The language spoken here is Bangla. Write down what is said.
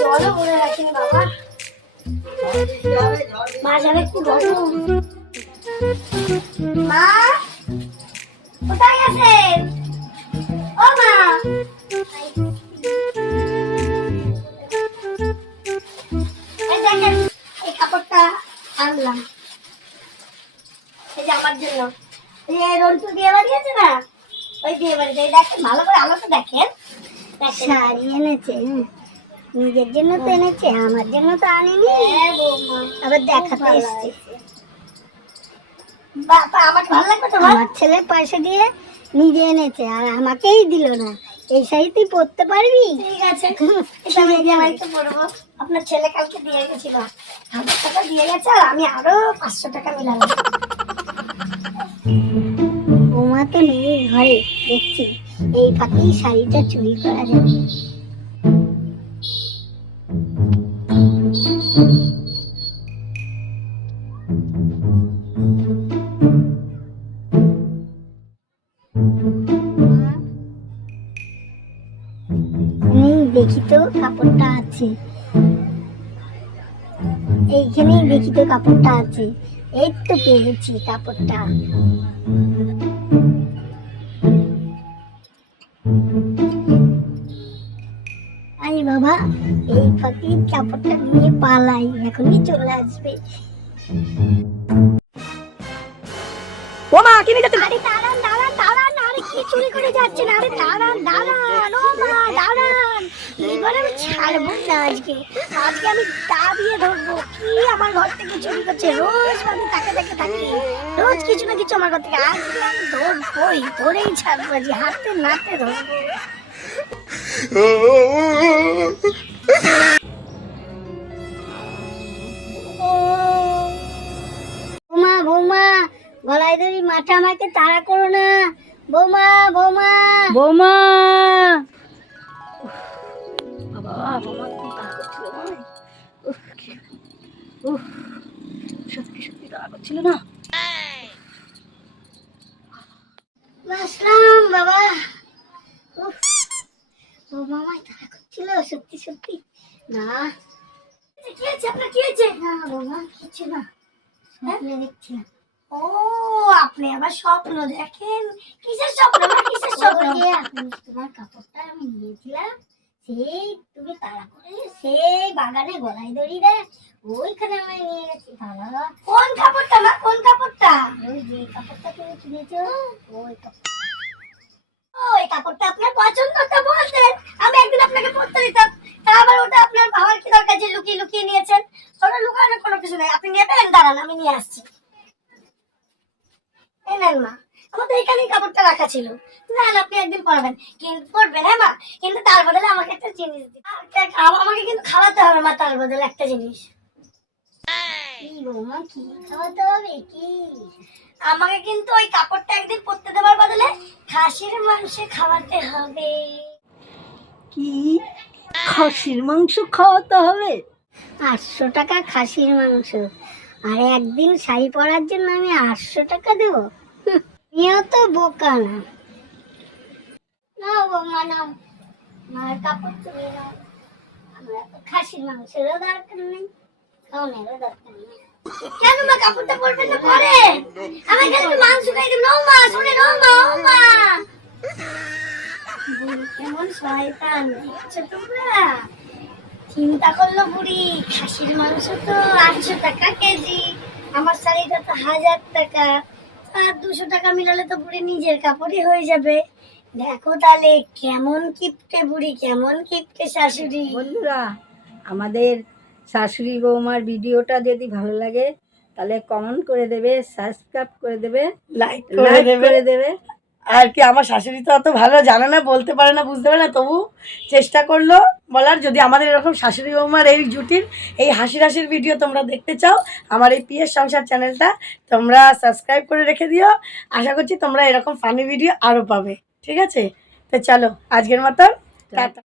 জলও ভরে রাখিনি বাবা, মা যাবে একটু গরম। মা কোথায় গেছেন? ও মা, এই দেখেন এই কাপড়টা আনলাম, এই যে আমার জন্য। এই যে রন্টু বিয়ে বাড়ি আছে না, ওই বিয়ে বাড়িতে দেখেন, ভালো করে আলোটা দেখেন। শাড়ি এনেছে, নিজের জন্য তো এনেছে, আমার জন্য তো আনেনি। আবার দেখাতে এসছে। বাবা আমার ভালো লাগবে তো, আমার ছেলে পয়সা দিয়ে নিজে এনেছে আর আমাকেই দিল না। এই শাড়ি তুই পরতে পারবি? ঠিক আছে, এটা আমি বিয়ে বাড়িতে পরবো। আপনার ছেলে কালকে দিয়ে গেছিল, 1000 টাকা দিয়ে গেছে আর আমি আরো 500 টাকা মিলালাম। বৌমা তো নেই ঘরে, দেখছি এই ফাঁকেই শাড়িটা চুরি করা যাবে। দেখি তো কাপড়টা আছে, এইখানেই দেখি তো কাপড়টা আছে। এই তো পেয়েছি কাপড়টা। আই বাবা, এই ফাঁকি কাপড়টা নিয়ে পালাই, এখনই চলে আসবে। ও মা কি নিয়ে যাচ্ছেন? আরে দাঁড়ান দাঁড়ান দাঁড়ান, আরে কি চুরি করে যাচ্ছেন? আরে দাঁড়ান দাঁড়ান, ও মা দাঁড়ান, এবার আমি ছাড়বো না। আজকে আজকে আমি দাবিয়ে ধরবো কি আমার ঘর থেকে চুরি করছে। রোজ আমি তাকে দেখে থাকি, রোজ কিছু না কিছু আমার ঘর থেকে। আজকে আমি ধরবই, ধরেই ছাড়বো, আজকে হাতে নাতে ধরবো। বৌমা বৌমা, গলায় ধরি, মাঠে আমাকে তাড়া করো না। বৌমা বৌমা বৌমা, বাবা বৌমা খুব তাড়া করছিল নয়। সত্যি সত্যি তাড়া করছিল না। আসলাম বাবা। বৌমা আমায় তাড়া করছিল সত্যি সত্যি না। কি হয়েছে আপনার, কি হয়েছে? না বৌমা কিছু না, স্বপ্ন দেখছিলাম। ও আপনি আবার স্বপ্ন দেখেন? কিসের স্বপ্ন, কিসের স্বপ্ন? তোমার কাপড়টা আমি নিয়েছিলাম, সেই তুমি তাড়া করে সেই বাগানে গলায় দড়ি দেয়, ওইখানে আমায় নিয়ে গেছি। বাবা কোন কাপড়টা না, কোন কাপড়টা? ওই যে কাপড়টা তুমি কিনেছো, ওই কাপড়। ওই কাপড়টা আপনার পছন্দ তো বলতেন, আমি একদিন আপনাকে পরতে দিতাম। তা আবার ওটা আপনার ভাবার কি দরকার যে লুকিয়ে লুকিয়ে নিয়েছেন? ওটা লুকানোর কোনো কিছু নেই, আপনি নেবেন, দাঁড়ান আমি নিয়ে আসছি। এই নেন মা, আমাদের এখানেই কাপড়টা রাখা ছিল। না আপনি একদিন পরবেন, কিন্তু পরবেন হ্যাঁ মা, কিন্তু তার বদলে আমাকে একটা জিনিস দিন। আমাকে কিন্তু খাওয়াতে হবে মা, তার বদলে একটা জিনিস। কি বৌমা, কি খাওয়াতে হবে কি? আমাকে কিন্তু ওই কাপড়টা একদিন পরতে দেওয়ার বদলে খাসির মাংস খাওয়াতে হবে। কি খাসির মাংস খাওয়াতে হবে? 800 টাকা খাসির মাংস, আর একদিন শাড়ি পরার জন্য আমি 800 টাকা দেবো? তুমিও তো বোকা না। নাও বৌমা নাও, আমার কাপড় তুমি নাও, আমরা তো খাসির মাংসেরও দরকার নেই, খাওয়ানোরও দরকার নেই। কেন মা কাপড়টা পরবেন না? পরে আমি খালি একটু মাংস খাই দিই। নাও মা, শুনে নাও মা, ও মা কেমন শয়তান দেখছো তোমরা? চিন্তা করলো বুড়ি, খাসির মাংস তো 800 টাকা কেজি, আমার শাড়িটা তো 1000 টাকা, আর 200 টাকা মিলালে তো বুড়ি নিজের কাপড়ই হয়ে যাবে। দেখো তাহলে কেমন কিপটে বুড়ি, কেমন কিপটে শাশুড়ি। বন্ধুরা, আমাদের শাশুড়ি বৌমার ভিডিওটা যদি ভালো লাগে তাহলে কমেন্ট করে দেবে, সাবস্ক্রাইব করে দেবে, লাইক করে দেবে। আর কি আমার শাশুড়ি তো অত ভালো জানে না, বলতে পারে না, বুঝতে পারে না, তবু চেষ্টা করলো বলার। যদি আমাদের এরকম শাশুড়ি বৌমার এই জুটির এই হাসির হাসির ভিডিও তোমরা দেখতে চাও, আমার এই পিএস সংসার চ্যানেলটা তোমরা সাবস্ক্রাইব করে রেখে দিও। আশা করছি তোমরা এরকম ফানি ভিডিও আরও পাবে। ঠিক আছে, তো চলো আজকের মতন টাটা।